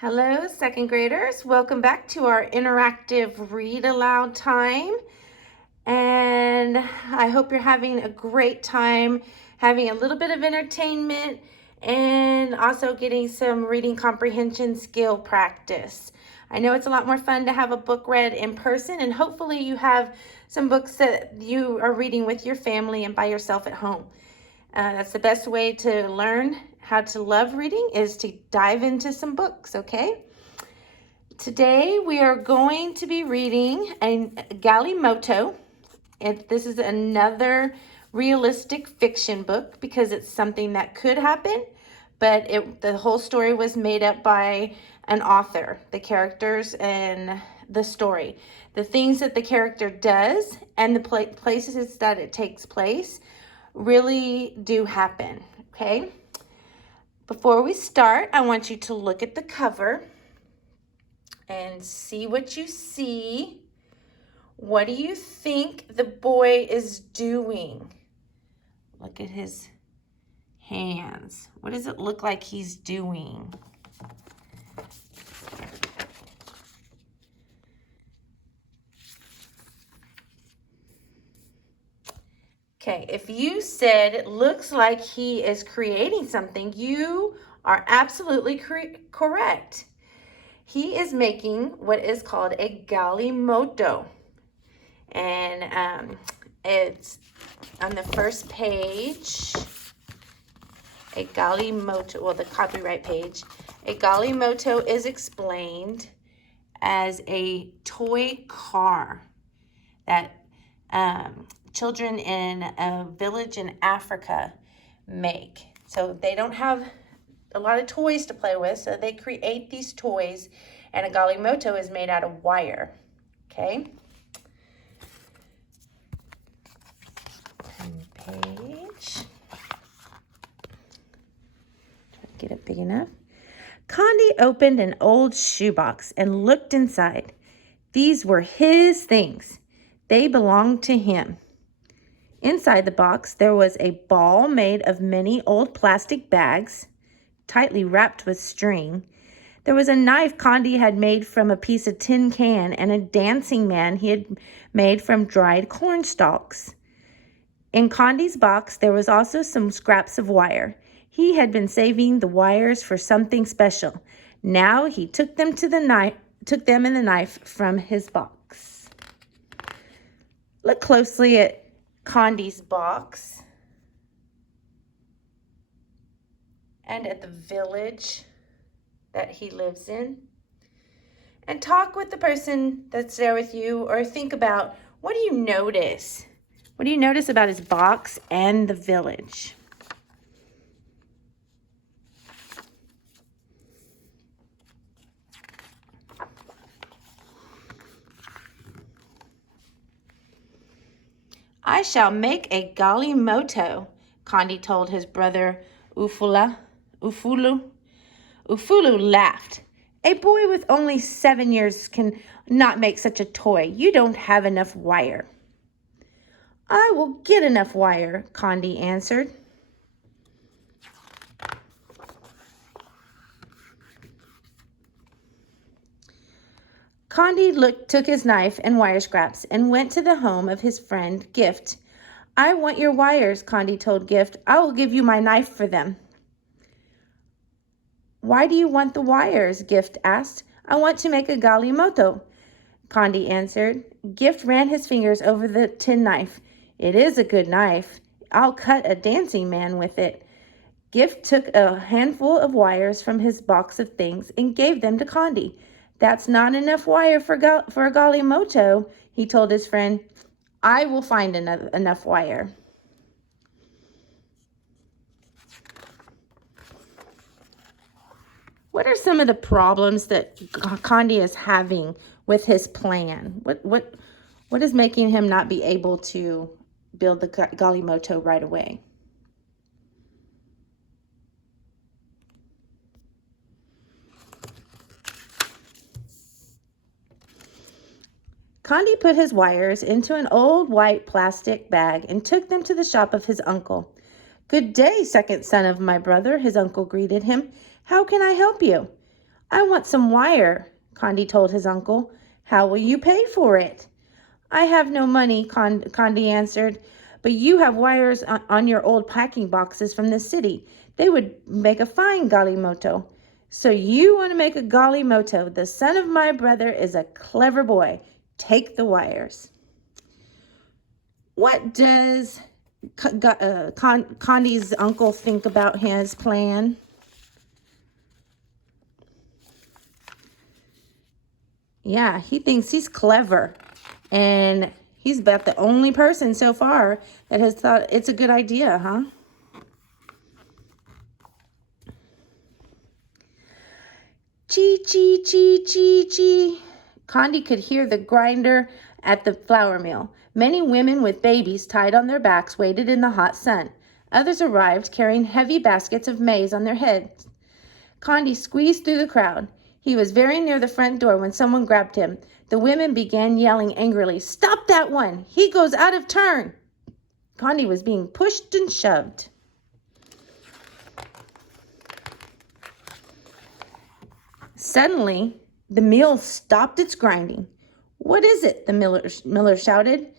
Hello, second graders. Welcome back to our interactive read aloud time. And I hope you're having a great time, having a little bit of entertainment, and also getting some reading comprehension skill practice. I know it's a lot more fun to have a book read in person, and hopefully you have some books that you are reading with your family and by yourself at home. That's the best way to learn how to love reading, is to dive into some books, okay? Today we are going to be reading a Galimoto. This is another realistic fiction book because it's something that could happen, but the whole story was made up by an author, the characters and the story. The things that the character does and the places that it takes place really do happen, okay? Before we start, I want you to look at the cover and see what you see. What do you think the boy is doing? Look at his hands. What does it look like he's doing? Okay, if you said it looks like he is creating something, you are absolutely correct. He is making what is called a Galimoto. And it's on the first page, a Galimoto, well, the copyright page. A Galimoto is explained as a toy car that children in a village in Africa make. So they don't have a lot of toys to play with, so they create these toys, and a Galimoto is made out of wire, okay? Page. Try to get it big enough. Condi opened an old shoebox and looked inside. These were his things. They belonged to him. Inside the box, there was a ball made of many old plastic bags, tightly wrapped with string. There was a knife Condi had made from a piece of tin can, and a dancing man he had made from dried corn stalks. In Condi's box, there was also some scraps of wire. He had been saving the wires for something special. Now he took them in the knife from his box. Look closely at Condi's box and at the village that he lives in, and talk with the person that's there with you, or think about, what do you notice? What do you notice about his box and the village? I shall make a Galimoto, Condi told his brother Ufulu. Ufulu laughed. A boy with only 7 years can not make such a toy. You don't have enough wire. I will get enough wire, Condi answered. Condi took his knife and wire scraps and went to the home of his friend Gift. I want your wires, Condi told Gift. I will give you my knife for them. Why do you want the wires? Gift asked. I want to make a Galimoto, Condi answered. Gift ran his fingers over the tin knife. It is a good knife. I'll cut a dancing man with it. Gift took a handful of wires from his box of things and gave them to Condi. That's not enough wire for a Galimoto, he told his friend. I will find enough wire. What are some of the problems that Condi is having with his plan? What is making him not be able to build the Galimoto right away? Condi put his wires into an old white plastic bag and took them to the shop of his uncle. Good day, second son of my brother, his uncle greeted him. How can I help you? I want some wire, Condi told his uncle. How will you pay for it? I have no money, Condi answered, but you have wires on your old packing boxes from the city. They would make a fine Galimoto. So you want to make a Galimoto. The son of my brother is a clever boy. Take the wires. What does Condi's uncle think about his plan? Yeah, he thinks he's clever. And he's about the only person so far that has thought it's a good idea, huh? Chee, chee, chee, chee, chee. Condi could hear the grinder at the flour mill. Many women with babies tied on their backs waited in the hot sun. Others arrived carrying heavy baskets of maize on their heads. Condi squeezed through the crowd. He was very near the front door when someone grabbed him. The women began yelling angrily, "Stop that one! He goes out of turn!" Condi was being pushed and shoved. Suddenly, the mill stopped its grinding. "What is it?" the miller shouted.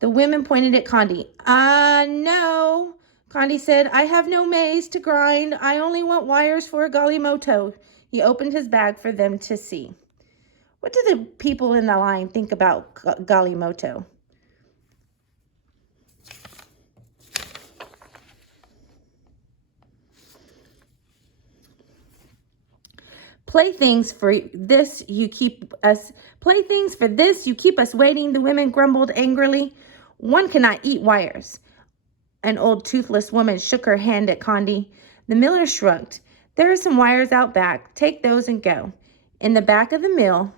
The women pointed at Condi. No," Condi said. "I have no maize to grind. I only want wires for a Galimoto." He opened his bag for them to see. What do the people in the line think about Galimoto? Playthings for this you keep us waiting, the women grumbled angrily. One cannot eat wires. An old toothless woman shook her hand at Condi. The miller shrugged. "There are some wires out back. Take those and go." In the back of the mill,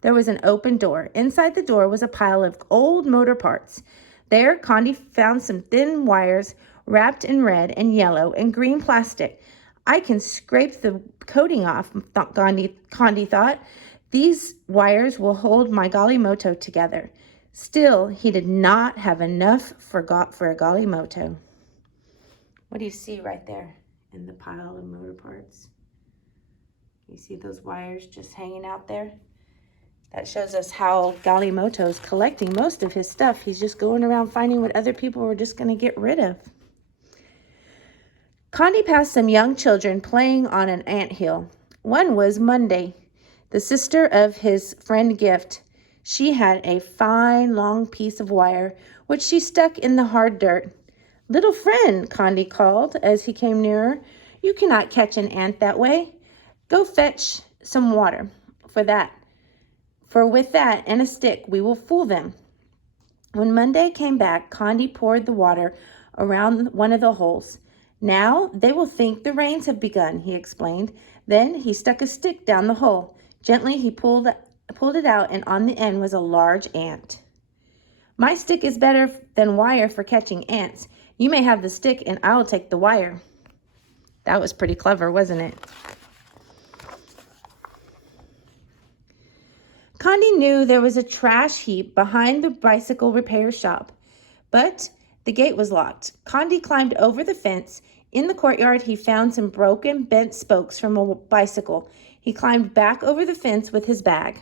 there was an open door. Inside the door was a pile of old motor parts. There, Condi found some thin wires wrapped in red and yellow and green plastic. "I can scrape the coating off," Condi thought. "These wires will hold my Galimoto together." Still, he did not have enough for a Galimoto. What do you see right there in the pile of motor parts? You see those wires just hanging out there? That shows us how Galimoto is collecting most of his stuff. He's just going around finding what other people were just going to get rid of. Condi passed some young children playing on an anthill. One was Monday, the sister of his friend Gift. She had a fine long piece of wire, which she stuck in the hard dirt. "Little friend," Condi called as he came nearer, "you cannot catch an ant that way. Go fetch some water for with that and a stick we will fool them." When Monday came back, Condi poured the water around one of the holes. "Now they will think the rains have begun," he explained. Then he stuck a stick down the hole. Gently he pulled it out, and on the end was a large ant. "My stick is better than wire for catching ants. You may have the stick and I'll take the wire." That was pretty clever, wasn't it? Condi knew there was a trash heap behind the bicycle repair shop, but the gate was locked. Condi climbed over the fence. In the courtyard, he found some broken, bent spokes from a bicycle. He climbed back over the fence with his bag.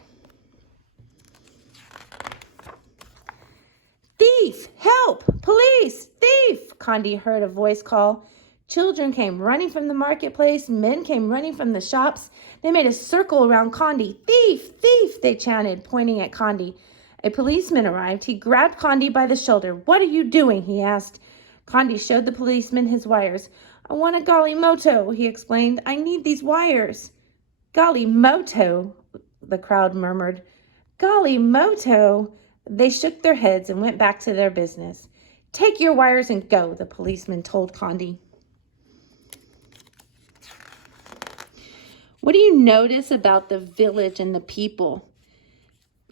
"Thief! Help! Police! Thief!" Condi heard a voice call. Children came running from the marketplace. Men came running from the shops. They made a circle around Condi. "Thief! Thief!" they chanted, pointing at Condi. A policeman arrived. He grabbed Condi by the shoulder. "What are you doing?" he asked. Condi showed the policeman his wires. "I want a Galimoto," he explained. "I need these wires." "Galimoto," the crowd murmured. "Galimoto." They shook their heads and went back to their business. "Take your wires and go," the policeman told Condi. What do you notice about the village and the people?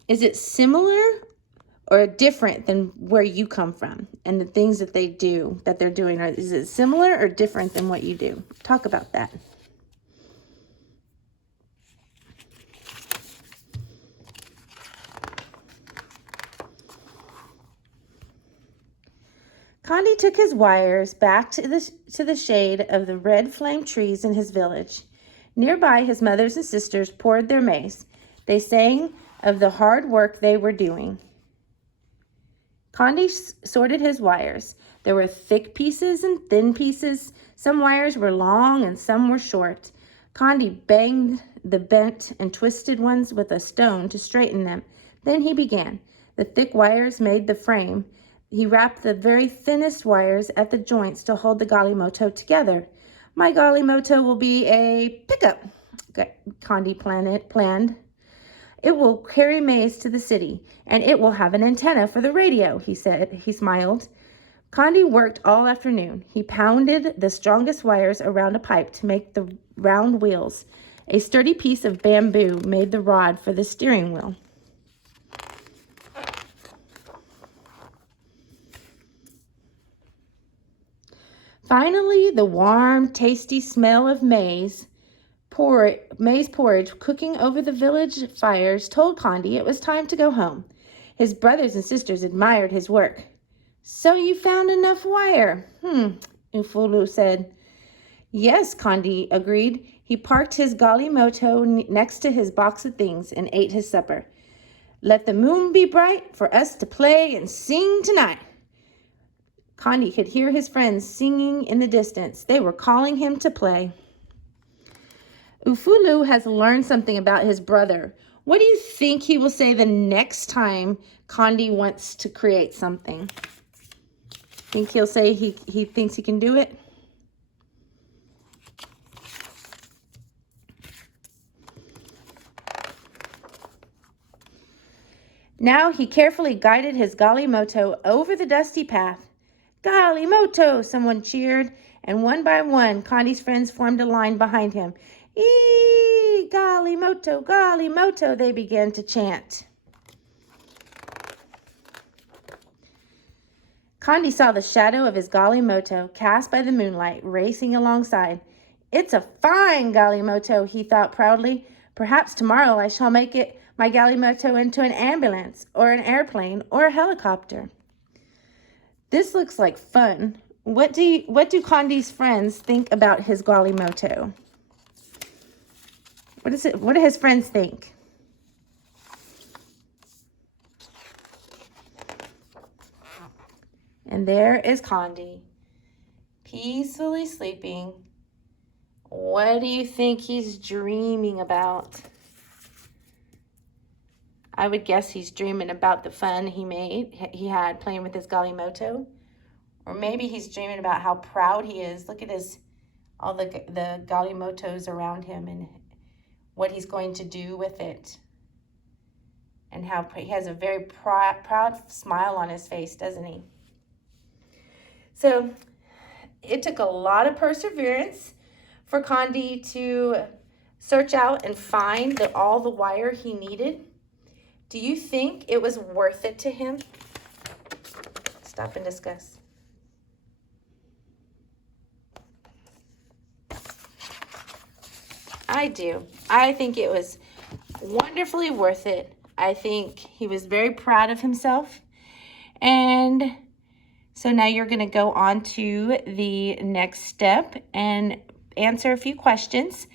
Is it similar or different than where you come from and the things that they do, that they're doing? Is it similar or different than what you do? Talk about that. Condi took his wires back to the shade of the red flame trees in his village. Nearby, his mothers and sisters poured their maize. They sang of the hard work they were doing. Condi sorted his wires. There were thick pieces and thin pieces. Some wires were long and some were short. Condi banged the bent and twisted ones with a stone to straighten them. Then he began. The thick wires made the frame. He wrapped the very thinnest wires at the joints to hold the Galimoto together. My Galimoto will be a pickup, Condi planned. It will carry maize to the city, and it will have an antenna for the radio, he said. He smiled. Condi worked all afternoon. He pounded the strongest wires around a pipe to make the round wheels. A sturdy piece of bamboo made the rod for the steering wheel. Finally, the warm, tasty smell of maize porridge cooking over the village fires told Condi it was time to go home. His brothers and sisters admired his work. So you found enough wire? Ufulu said. Yes, Condi agreed. He parked his Galimoto next to his box of things and ate his supper. Let the moon be bright for us to play and sing tonight. Condi could hear his friends singing in the distance. They were calling him to play. Ufulu has learned something about his brother. What do you think he will say the next time Condi wants to create something? Think he'll say he thinks he can do it? Now he carefully guided his Galimoto over the dusty path. Galimoto, someone cheered, and one by one, Condi's friends formed a line behind him. Eee, Galimoto, Galimoto, they began to chant. Condi saw the shadow of his Galimoto cast by the moonlight racing alongside. It's a fine Galimoto, he thought proudly. Perhaps tomorrow I shall make my Galimoto into an ambulance or an airplane or a helicopter. This looks like fun. What do Condi's friends think about his Galimoto? What do his friends think? And there is Condi, peacefully sleeping. What do you think he's dreaming about? I would guess he's dreaming about the fun he had playing with his Galimoto. Or maybe he's dreaming about how proud he is. Look at all the Galimotos around him and what he's going to do with it. And how he has a very proud smile on his face, doesn't he? So it took a lot of perseverance for Condi to search out and find all the wire he needed. Do you think it was worth it to him? Stop and discuss. I do. I think it was wonderfully worth it. I think he was very proud of himself. And so now you're going to go on to the next step and answer a few questions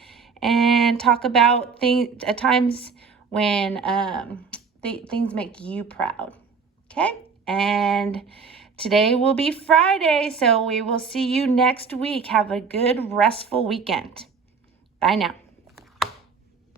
and talk about times when things make you proud. Okay? And today will be Friday, so we will see you next week. Have a good, restful weekend. Bye now.